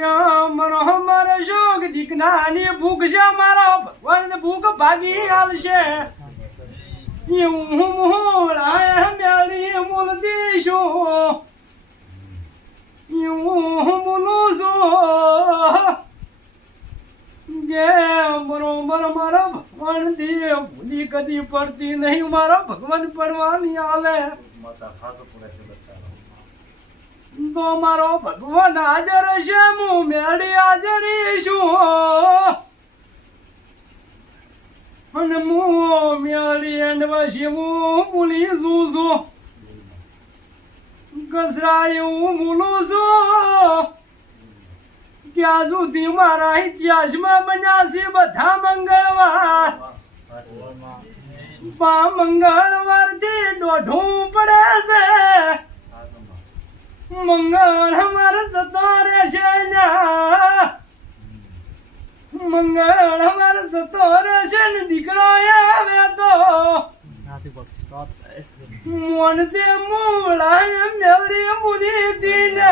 મારો મારો શોખ દીકનાની ભૂખ છે, મારો ભગવાન ભૂખ ભાગી હાલશે. હું મોળાય મેળી મૂલ દીશું હું બોલું છું. કે બરોબર મારા ભગવાનથી ભૂલી કદી પડતી નહીં, મારા ભગવાન પડવાની આલે તો મારો ભગવાન હાજર છે હું મેળી હાજરી છું અને હું મેળી એન્ડ પછી હું ભૂલી જું છું. કસરા હું ભૂલું છું. ત્યાં સુધી મારા ઇતિહાસમાં બન્યા છે બધા મંગળવાર. પા મંગળવારથી મંગળ અમારે જતો રહેશે. મંગળ અમારે જતો રહેશે ને દીકરો આવે તો. મોનસે મૂળા મેળી બુધી દીને.